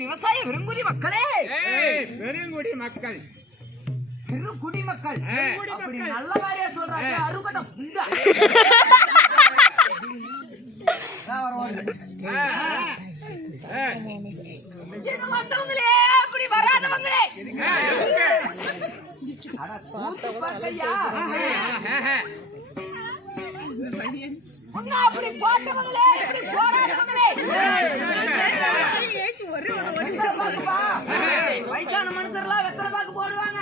விவசாய பெருங்குடி மக்களே, பெருங்குடி மக்கள், பெருங்குடி மக்கள் நல்ல மாதிரியா சொல்றாங்க. அறுபடம் மத்தவங்களே அப்படி வராதவங்களே, அப்படி போட்டவங்களே, அப்படி போடாதவங்களே, வயசான மனுஷர்லாம் வெத்தலை பாக்கு போடுவாங்க.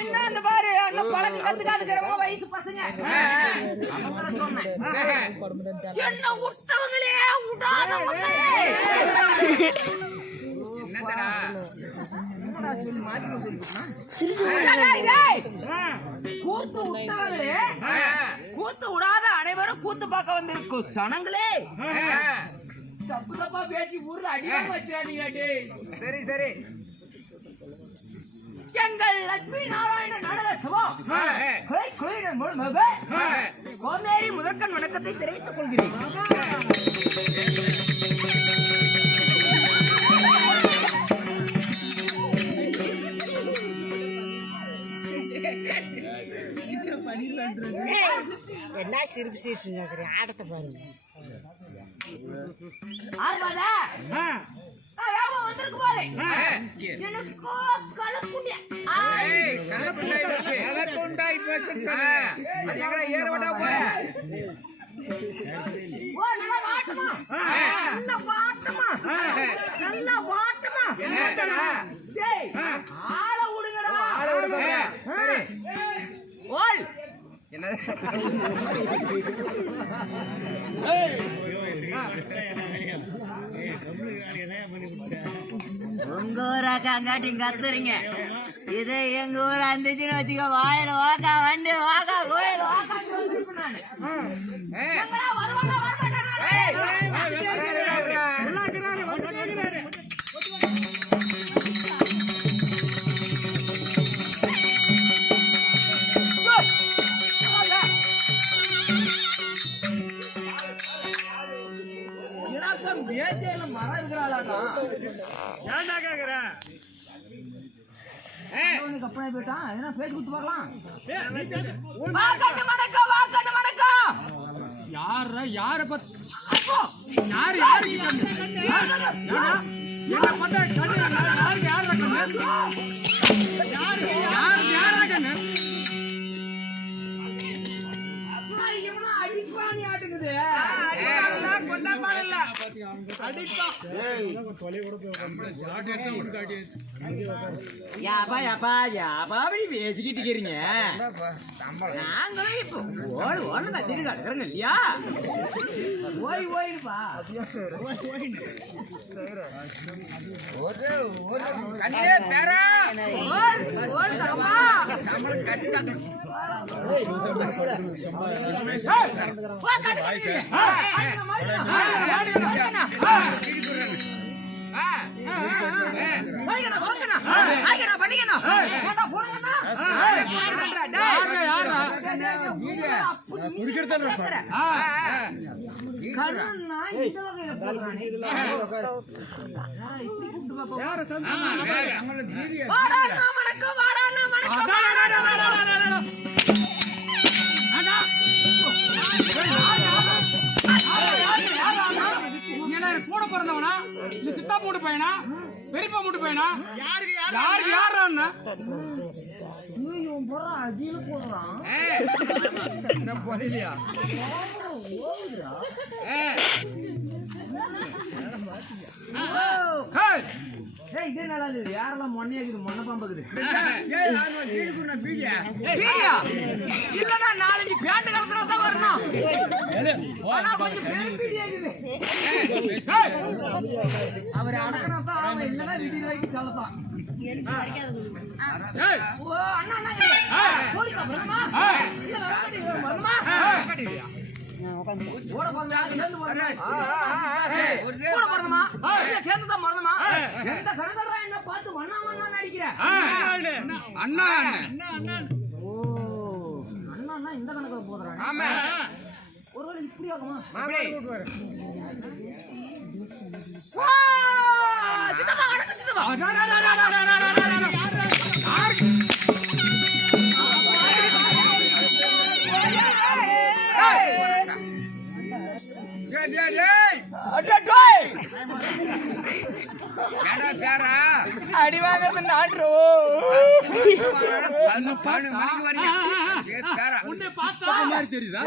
என்ன அந்த பாரு அந்த பழக்கம் கத்துக்காதுக்கிறவங்க வயசு பசங்க சொன்னேன். என்ன விட்டவங்களே விடாதவங்களே, கூத்து விட்டாங்களே, கூத்து விடாத அனைவரும் கூத்து பார்க்க வந்திருக்கும் சனங்களே, தப்பு தப்பா பேசி ஊர்ல அடியாம வச்சாதீங்க. சரி சரி, எங்கள் லட்சுமி நாராயண நாடக சபா கோமேரி முதற்கண் வணக்கத்தை தெரிவித்துக் கொள்கிறேன். என்ன சிரிப்பு சிரிச்சு ஆடத்தை பாருங்க. உங்க ஊராக்காங்காட்டி கத்துறீங்க, இது எங்க ஊர் இருந்துச்சுன்னு வச்சுக்க, வாயில வாக்கா வண்டி வாக்கா கோயில் வாக்கா மரம் இருக்கிறாளாக்கா கப்பனா போயிட்டான். என்ன பேசி கொடுத்து பார்க்கலாம். யார யார பத்தி யாரு யாரு அடிப்பாணி ஆட்டுக்குது. பேசிக்கிட்டு இருக்கிறீங்க. நாங்களும் இப்போ ஓடு ஓடு தண்ணி கிடக்குறோங்க இல்லையா? ஓய் ஓய்ப்பா கூட பிறந்தவனா இல்ல சித்தா மூட்டு பையனா பெரியப்பா மூட்டு பையனா யாருக்கு யாரா அடியில போடுறான் இதே நல்லா இருக்குது. யாரெல்லாம் மொன்னையா இருக்குது, மொன்ன பாம்புக்குது. பீடியா இல்லன்னா 4-5 பேண்ட் கலந்துறதா தான் வரணும். ஆனா கொஞ்சம் பெரிய பீடியா இருக்குது. அவர் அடக்கனா தான் அவன் இல்லனா வீடியோ வைக்க சொல்லலாம். ஓ அண்ணா அண்ணா போலிக்கா வரமா? இல்ல வரமா? ஓட போறதா சேர்ந்து வரமா? ஓட போறமா? இல்ல சேர்ந்து தான் வரமா? எந்த கணக்கறா என்ன பார்த்து வண்ணா வண்ணா நடிக்கிற? அண்ணா ஓ அண்ணா இந்த கணக்குல போடுறானே. ஆமா ஒருவேளை இப்படி ஆகுமா? அப்படி வா சித்தப்பா அடக்கு சித்தப்பா. அடி வாங்குறது நாட்ரோ. உன்னை பார்த்தா மாதிரி தெரியுதா?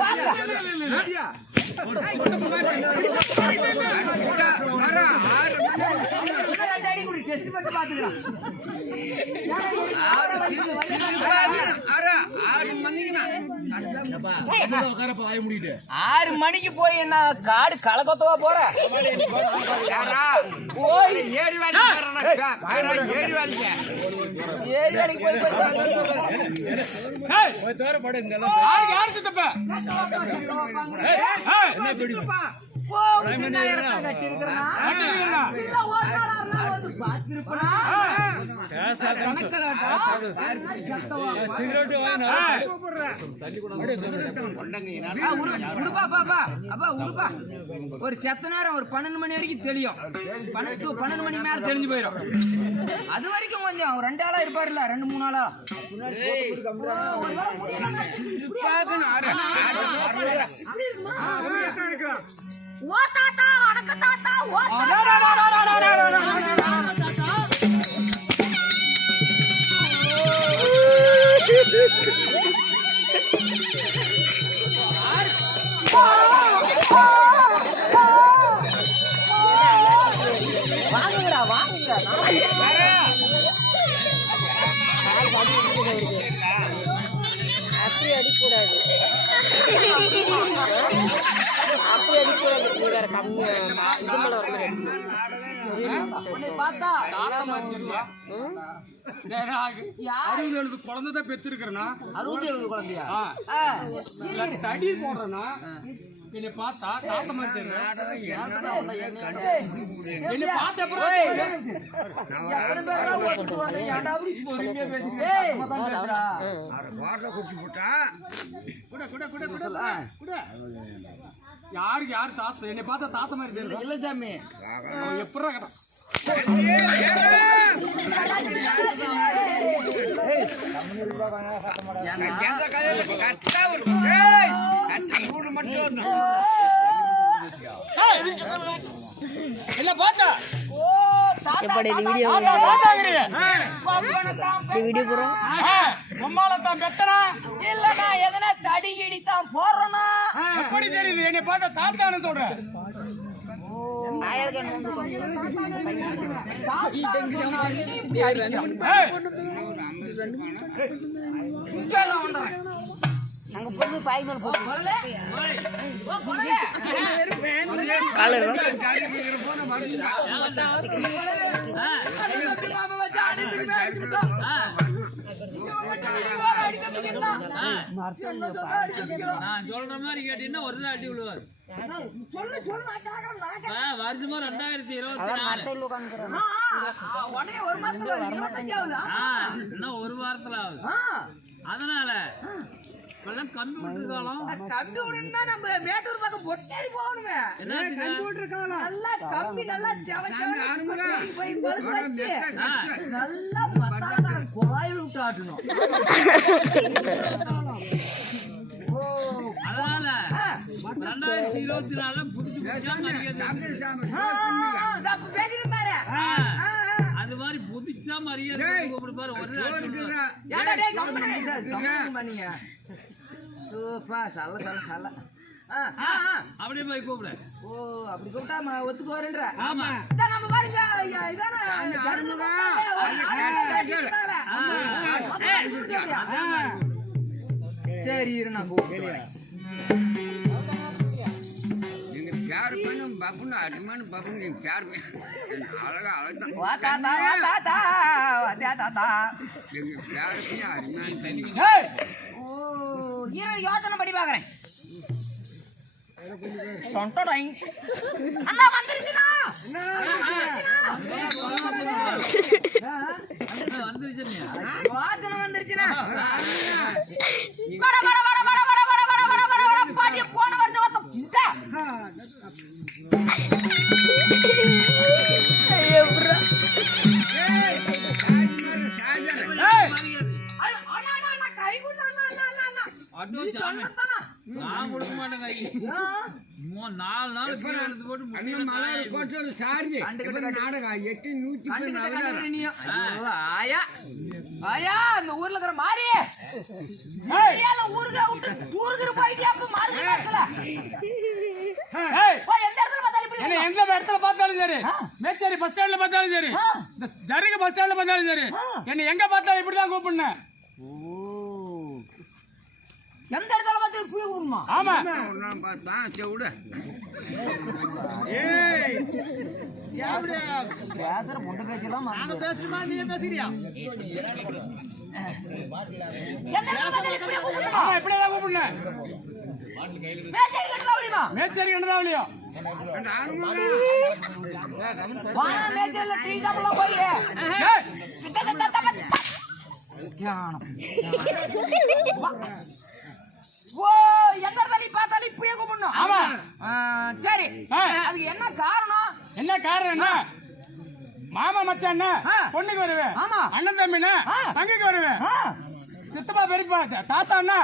ஆறு மணிக்கு போய் என்ன காடு கலக்கத்தவா போற? ஏழு வேலைக்கு போய் ஒரு செத்த நேரம் ஒரு 12 மணி வரைக்கும் தெரியும். 12 மணி மேல தெரிஞ்சு போயிடும். அது வரைக்கும் கொஞ்சம் 2 ஆளா இருப்பாருல்ல, 2-3 ஆளா. ஓ தாத்தா அடக்க தாத்தா ஓ வாங்குங்கடா வாங்குங்க. அப்படி அடிக்கூடாது, அப்படி அடிக்கூடாது. நீ வேற கம்மி பார்த்தா 60-70 குழந்தை பெற்றிருக்கிறனா? 60-70 குழந்தையா? தடி போடுறனா? என்னை பார்த்தா தாத்த மாதிரி தெரியும். என்னை பார்த்த யாருக்கு யாரு தாத்த? என்னை பார்த்தா தாத்த மாதிரி தெரியும். இல்ல சாமி எப்படா கட்ட இல்ல பார்த்தா எப்படி வீடியோ வீடியோ போறோம். மம்மாலத்தான் பெத்தனா இல்லனா எதனா தடி கிடி தான் போறனா? எப்படி தெரியுது? என்னை பார்த்தா தாத்தான்னு சொல்றேன். அங்க போய் பாய்மல் போட்டு நான் சொல்ற மாதிரி கேட்டீங்கன்னா ஒரு அடி விழுவார். வருஷமா 2024 இன்னும் ஒரு வாரத்துல ஆகுது. அதனால கம்ப்யூட்டர் காலம். கம்ப்யூட்டர்னா நம்ம மேட்டூர் பக்கம் பொட்டேரி போகணுமே. கம்ப்யூட்டர் காலம் நல்லா கம்பி நல்லா போய் நல்லா பத்தாக்கார குழாயில் விட்டு ஆட்டணும். அதனால 2024 புடிச்சு பேசிருந்தாரு. அது மாதிரி புதிச்சா மரியாதை கூப்பிடுப்பாரு. ஒரு பண்ணீங்க சூப்பா சல்ல சல்ல சல்ல அப்படியே போய் கூப்பிடு. ஓ அப்படி கூப்பிட்டா ஒத்துக்கு வரேன்ற. ஆமா. இதான் நம்ம பாருங்க இதானே சரி இரு நான் கூப்பிட்டு வரேன். प्यार பண்ணு பாப்புன்னு அடிமான பாப்புன்னு प्यार அழகா அழகா வா தாத்தா வா தாத்தா வா தாத்தா எங்க प्यार பண்ணி அடிமான தண்ணி ஏய் ஓ இரு யோசனை பண்ணி பார்க்கறேன். டொண்டடை அண்ணா வந்துருச்சுடா. வந்துருச்சுங்க. வாசனை வந்துருச்சுடா. வட வட வட வட வட வட வட வட வட வட பாட்டி போன வருஷம் வந்த இந்தா ஐயோ ப்ரோ நான் கொடுக்க மாட்டேங்க. 4 நாள் கீழே எடுத்து போட்டு முட்டியில சாயம் கோட்டோட சார்ஜ் நாடகம் 800 ஆயா ஆயா அந்த ஊர்ல இருக்கிற மாறி ஊருக்கு விட்டு ஊருக்கு போயிட்டு அப்ப மாறி எந்த இடத்துல பார்த்தாலும் சரி, மேச்சேரி பஸ் ஸ்டாண்ட்ல பார்த்தாலும் சரி, இந்த ஜருகு பஸ் ஸ்டாண்ட்ல பார்த்தாலும் சரி, என்ன எங்க பார்த்தாலும் இப்படிதான் கூப்பிடுனேன். எந்த இடத்துல பார்த்து புளி கூடணுமா? ஆமா. நான் பார்த்தா செவுட பேசுற பொண்ணு பேசலாம் நாங்க பேசுறோமா நீ பேசுறியா? ஆமா இப்படிதான் கூப்பிடுனேன். மேச்சேரி கண்டதாவளியோ வாங்க மேச்சேரியில டீ சாப்பிடலாம் போய் ஓ எந்த இடத்துல பார்த்தாலும் இப்படியே கூப்பிடணும். ஆமா. சரி அதுக்கு என்ன காரணம்? என்ன காரணம்? என்ன மாமா மச்சான் பொண்ணுக்கு வருவேன், ஆமா. அண்ணன் தம்பினா தங்கிக்கு வருவேன், சித்தப்பா பெரியப்பா தாத்தா அண்ணா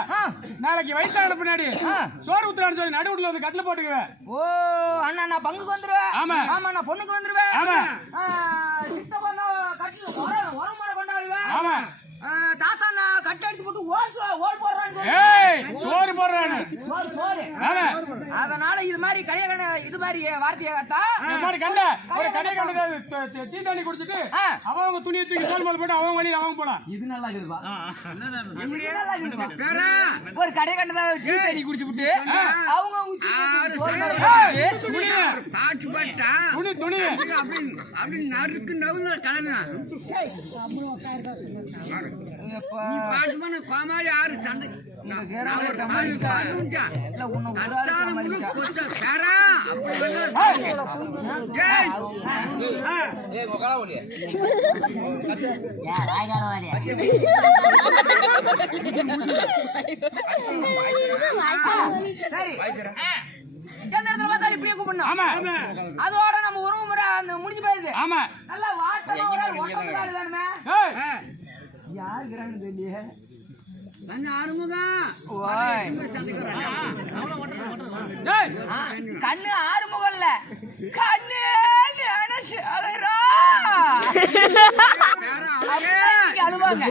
நாளைக்கு வயசான பின்னாடி சோறு ஊத்துறான்னு சொல்லி நடுவுல வந்து கட்டில போட்டுக்குவேன். ஓ அண்ணா நான் பங்குக்கு வந்துருவேன். ஆமா. ஆமா நான் பொண்ணுக்கு வந்துருவேன். ஆமா. சித்தப்பா கட்டில உரமாட கொண்டாடுவேன். ஆமா. தாத்தா நான் கட்டி அடிச்சு போட்டு ஓல் போடுறான்னு ஏய் சோறு போடுறானு சோறு. ஆமா. அதனால இது மாதிரி கடையை இது மாதிரி வார்த்தையை கட்டா இந்த மாதிரி கண்ட ஒரு கடை கண்ட டீ தண்ணி குடிச்சிட்டு அவங்க துணியை தூக்கி தோல் மேல போட்டு அவங்க வழியில அவங்க போலாம். இது நல்லா இருக்குதுப்பா. ஒரு கடை கண்டதா டீ தண்ணி குடிச்சு விட்டு அவங்க பாட்டு பாட்டா துணி துணி அப்படி நறுக்கு நவுல கலனா பாட்டு பண்ண கோமாளி யாரு சண்டை அதோட நம்ம உறவு முறை முடிஞ்சு போயிருது. ஆமா. நல்லா வாட்டமா வேணுமே. யாருக்குறான்னு தெரியல. கண்ணு ஆறுமுகல்ல கண்ணு அழுவாங்க.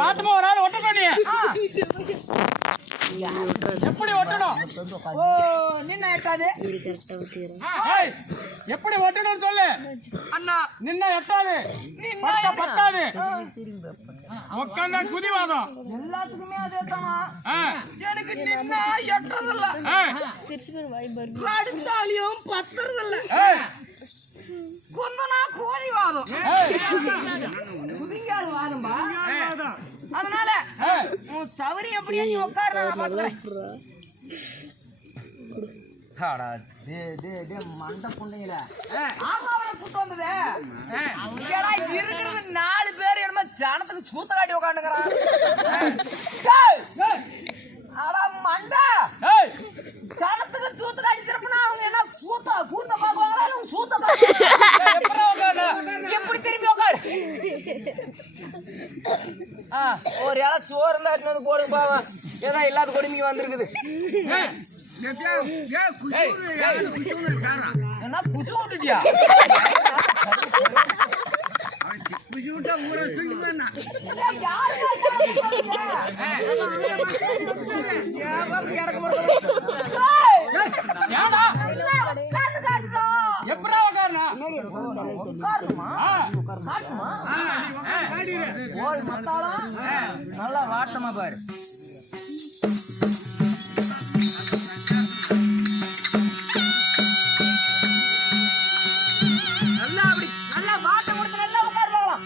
மாத்தமா ஒரு ஆள் ஒட்ட சொன்னிய எப்படி ஒட்டணும்? ஓ நின்ன எட்டாது எப்படி ஒட்டணும்னு சொல்லு அண்ணா. நின்ன எட்டாது பத்தாது உட்காந்தா குதிவாதம் எல்லாத்துக்குமே அதே தானா? எனக்கு நின்னா எட்டதில்ல, அடிச்சாலியும் பத்துறதில்ல, கொந்தனா கோதி வாதம் குதிங்கால் வாதம்பா. அதனால சவரி எப்படியா நீ உட்கார மண்ட புண்டையில கூட்டு வந்தது இருக்கிறது 4 பேர் என்னமோ ஜனத்துக்கு சூத்த காட்டி உட்காந்துக்கிறான். மண்டா ஜனத்துக்கு சூத்த காட்டி திருப்பினா அவங்க என்ன கூத்த பாக்குவாங்களா சூத்த எப்படி திரும்பி உட்காரு. ஒரு இலை சோறு இருந்தா வந்து போடுங்க பாவம், ஏதோ எல்லாத்து கொடுமைக்கு வந்திருக்குது. என்ன குச்சு விட்டுட்டியா? புடிச்சு விட்டா ஊரை தூக்கி போனா ஏடா எப்படா உக்காரனா நல்லா வாட்டமா பாரு நல்லா அப்படி நல்லா வாட்ட கொடுத்து நல்லா உட்காருலாம்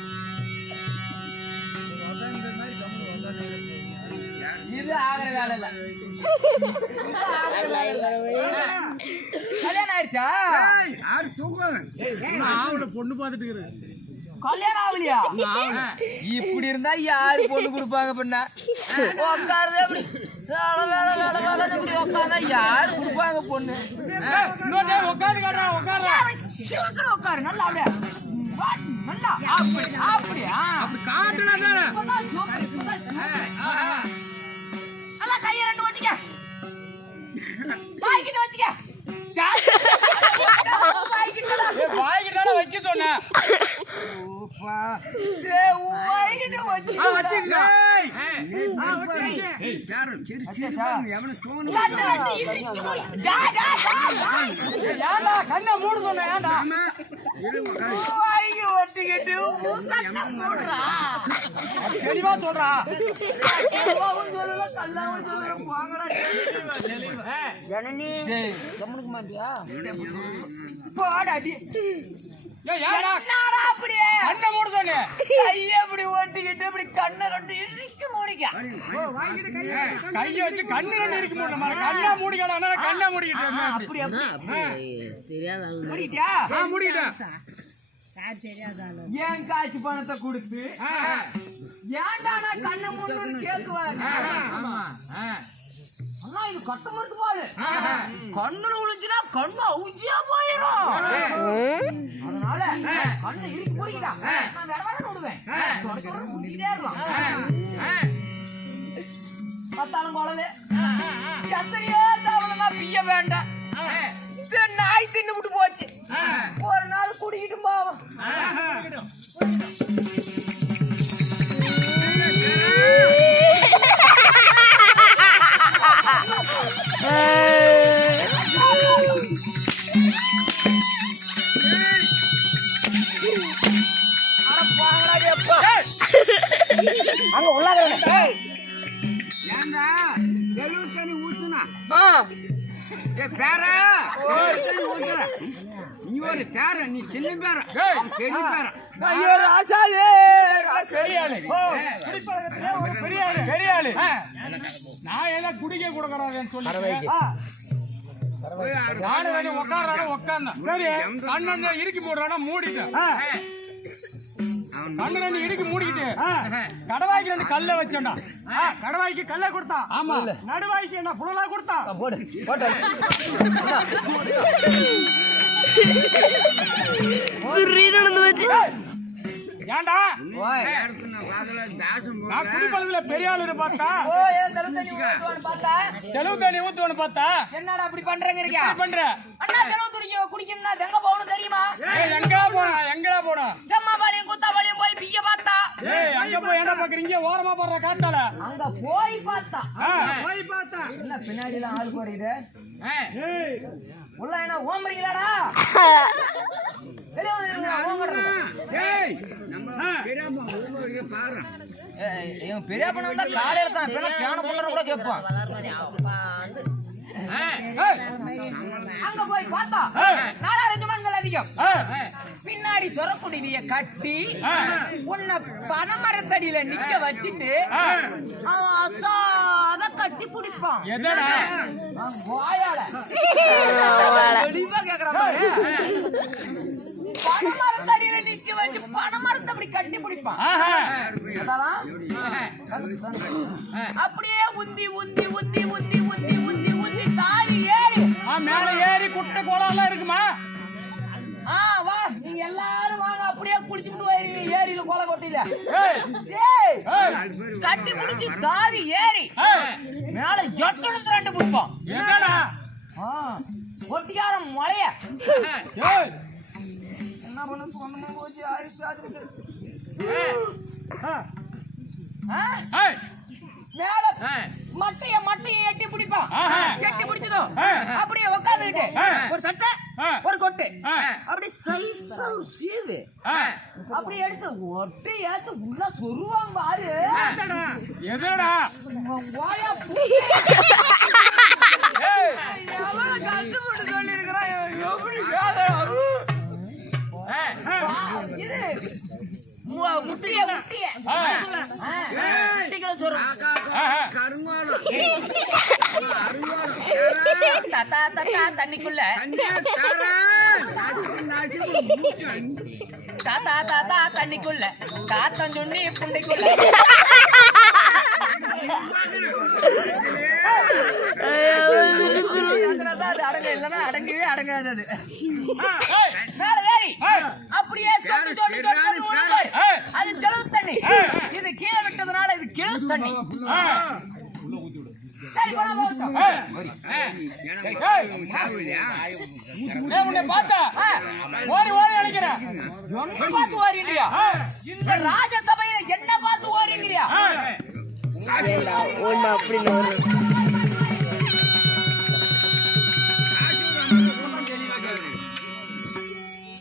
இது ஆகிற வேலை இல்ல கல்யாணம் ஆயிடுச்சா யாரு தூக்குவாங்க ஆவல பொண்ணு பாத்துட்டு இருக்கிறேன் கல்யாணம் ஆகலையா இப்படி இருந்தா யாரு பொண்ணு கொடுப்பாங்க பண்ண உட்காருது அப்படி வேலை வேலை வேலை வேலை இப்படி உட்காந்தா யாரு கொடுப்பாங்க பொண்ணு உட்காந்து காட்டுறா உட்காரு உட்காரு நல்லா அப்படியே நல்லா அப்படி அப்படி அப்படி காட்டுனா நல்லா கையை ரெண்டு வச்சுக்க வாய்க்கிட்ட வச்சுக்க வாய்க்கிட்டால வைக்க சொன்னேன் கண்ணை மூடு சொன்ன ஏன்டா தெளிவா சொல்றா அப்படியே கண்ணை மூடு சொன்ன கையை அப்படி ஓட்டிக்கிட்டு இப்படி கண்ணை ரெண்டு இறுக்கி மூடிக்க கைய வச்சு கண்ணு ரெண்டு இருக்கு மூடல கண்ணா மூடிக்கடா கண்ணா மூடிக்கிட்டு அப்படி அப்படி தெரியாத மூடிட்டியா மூடிக்கிட்டேன் ஏன் காய்ச்சி பணத்தை கொடுத்து ஏன்டா நான் கண்ணை மூடணும்னு கேக்குவாரு அண்ணா இது கட்டமத்து பாரு கண்ணுல விழுந்துச்சுன்னா கண்ணு அவுஞ்சியா போயிடும் அதனால கண்ணு இறுக்கி போய்க்கிறா நான் வேற வேற விடுவேன் முடிக்கிட்டே இருக்கலாம் பத்தாலும் குழந்தை எத்தனையோ தவணமா பிய வேண்டாம் நாய் தின்னு விட்டு போச்சு ஒரு நாள் குடிக்கிட்டு போவோம் அங்க உள்ளாங்க ஏண்டா தெளிவு தண்ணி ஊத்துனா பேர ஊத்துற நீ ஒரு பேர நீ சின்ன பேர பெரிய பேர ஐயோ ராசாவே பெரிய ஆளு நான் ஏதோ குடிக்க கொடுக்கறான்னு சொல்லி நானும் உட்கார்றானு உட்கார்ந்தேன் சரி கண்ணு இறுக்கி போடுறானா மூடிட்டேன் கண்ணு ரெண்டு இடுக்கி மூடிக்கிட்டு கடவாய்க்கு ரெண்டு கல்ல வச்சேன்டா கடவாய்க்கு கல்ல கொடுத்தா ஆமா நடுவாய்க்கு என்ன புலலா கொடுத்தா போடு போட்டு ஏன்டா தாசம் நான் குடிப்பழத்துல பெரிய ஆளுன்னு பார்த்தா தெலுங்கு தண்ணி ஊத்துவனு பார்த்தா என்னடா அப்படி பண்றீங்க பண்ற அண்ணா தெலுங்கு துணிக்க குடிக்கணும்னா எங்க போகணும் தெரியுமா எங்கடா போனா செம்மாபாளையம் குத்தாபாளையம் போய் பிய பார்த்தா அங்க போய் என்ன பாக்குறீங்க ஓரமா போடுற காத்தால அங்க போய் பார்த்தா போய் பார்த்தா என்ன பின்னாடி எல்லாம் ஆள் போறீங்க உள்ள என்ன ஓம்பறீங்களாடா என் பெரியப்பா வந்தா காலையில தான் கேன பண்ண கூட கேட்பான் அங்க போய் பார்த்தா நாலாயிரம் ஜனங்கள் அதிகம் பின்னாடி சொரக்குடிவிய கட்டி உன்னை பனமரத்தடியில நிக்க வச்சுட்டு அவன் அசாத கட்டி பிடிப்பான் வாயால தெளிவா கேக்குறான் பாரு பனமரத்தடியில நிக்க வச்சு பனமரத்தை அப்படி கட்டி பிடிப்பான் அப்படியே உந்தி உந்தி உந்தி உந்தி உந்தி உந்தி உந்தி தாவி ஏறி மேல ஏறி குட்டை கோலம் எல்லாம் இருக்குமா வா நீங்க எல்லாரும் வாங்க அப்படியே குளிச்சுட்டு போயிருங்க ஏரியில கோல கொட்டில கட்டி பிடிச்சி தாவி ஏறி மேல எட்டு ரெண்டு பிடிப்போம் ஒட்டியாரம் மலைய என்ன பண்ண சொன்னமா போச்சு ஏய், மேல ஏய், மட்டைய எட்டி பிடிப்பான். ஆஹா. எட்டி பிடிச்சதும் ஏய். அப்படியே உட்காந்துக்கிட்டு ஏய். ஒரு சட்டை ஏய். ஒரு கொட்டு ஏய். அப்படி சைஸா ஒரு சீவு ஏய், அப்படி எடுத்து ஒட்டி ஏத்து உள்ள சொருவாங்க பாரு. எதுடா வாயா ஏய், எவ்வளவு கஷ்டப்பட்டு சொல்லி இருக்கிறான் எப்படி கேக்குறான்? இது முட்டிய முட்டிகளை சொல்றோம். கருமாலம் தத்தா தத்தா தண்ணிக்குள்ள தாத்தா தாத்தா தண்ணிக்குள்ள தாத்தன் சொன்னி புண்டைக்குள்ள அது அடங்க இல்லைன்னா அடங்கவே அடங்காது அது. மேல ஏறி அப்படியே சொட்டு சொட்டு சொட்டு சொட்டு விழுந்தாரு. அது தெளிவு தண்ணி. இது கீழே விட்டதுனால இது கிழவு தண்ணி. சரி போனா போகட்டும். உன்னை பார்த்தா ஓடி ஓடி அழைக்கிறேன். என்ன பார்த்து ஓடுறீங்கயா? இந்த ராஜசபையில என்ன பார்த்து ஓடுறீங்கயா? ஒன்று அப்படின்னு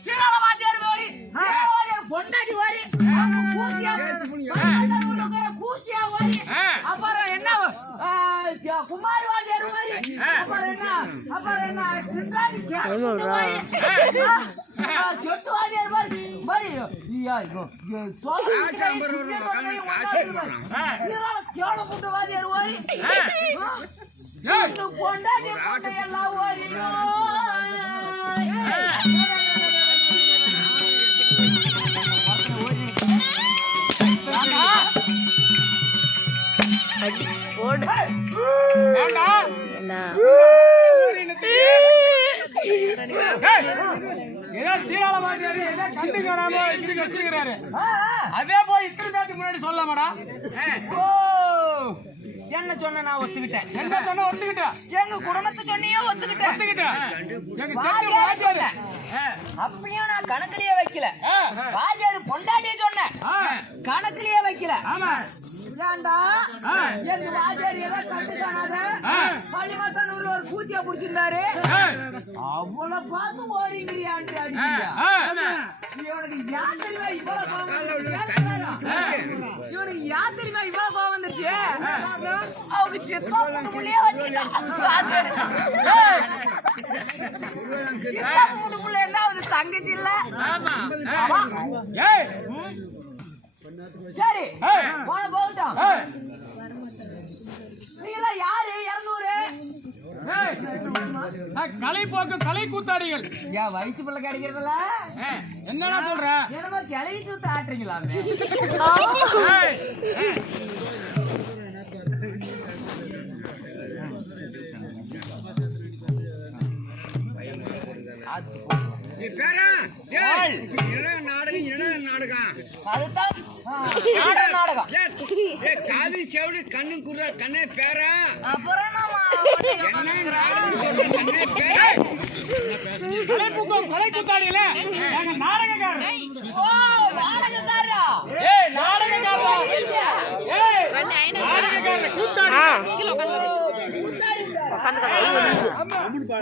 சீராளவாதியார் ஓடி, சீராளவாதியார் பொண்டாட்டி ஓடி, கூசியா ஓடி, அப்புறம் என்ன குமார் வாத்தியார் ஓடி, அப்புறம் என்ன சின்ராணி சொட்டு வாத்தியார் ஓடி, மாதிரி சோழ வாத்தியார் ஓடி, பொண்டாட்டி பொண்டை எல்லாம் ஓடி. போடு ஏண்டா என்ன ஏதோ சீராள மாதிரியாரு ஏதோ கண்டுக்கிறாமோ இப்படி வச்சிருக்கிறாரு. அதே போய் இத்தனை பேருக்கு முன்னாடி சொல்லலாமாடா? ஓ, என்ன சொன்ன நான் ஒத்துக்கிட்டேன். என்ன சொன்ன ஒத்துக்கிட்டேன். எங்க குடும்பத்தை சொன்னியே ஒத்துக்கிட்டேன். ஒத்துக்கிட்டேன். எங்க செட்டு வாத்தியாரை வாத்தியாரு. சொன்னேன். அப்பயும் நான் கணக்குலயே வைக்கல. வாத்தியாரு பொண்டாட்டியே சொன்னேன், கணக்குலயே வைக்கல. ஆமா. ஏண்டா எங்க வாத்தியார் ஏதோ கண்டு காணாத பள்ளிமத்தனூர்ல ஒரு பூச்சியா புடிச்சிருந்தாரு, அவளை பார்த்து ஓரிங்கிறியாண்டு அடிக்கிறியா? இவனுக்கு யார் தெரியுமா இவ்வளவு கோவம் வந்துருச்சு? இவனுக்கு யார் தெரியுமா இவ்வளவு கோவம் வந்துருச்சு? அவங்க சித்தா பொண்ணுக்குள்ளேயே வச்சுக்கிட்டான் வாத்தியாரு. சித்தா பொண்ணுக்குள்ள என்ன ஆகுது? தங்கச்சி இல்ல. ஆமா. ஏய், சரி போன போகட்டும். ஏய், நீங்களாம் யாரு? 200. ஏய், நான் கலை போக்கு கலை கூத்தாடிகள். ஏன் வயிற்று பிள்ளை கிடைக்கிறதுல என்னடா சொல்ற? என்னமோ கிளவி தூத்து ஆட்டுறீங்களாமே. ஏய், அதுதான் நாடகம். காவி செவிடு கண்ணு குடுற கண்ணே பேரா அப்புறம் கலை பூக்கும் கலை கூத்தாடிகளே, நாங்க நாடகக்காரர். நாடகக்காரா? ஏய், நாடகக்காரரா? ஏய், நாடகக்காரர் கூத்தாடி. உட்காந்து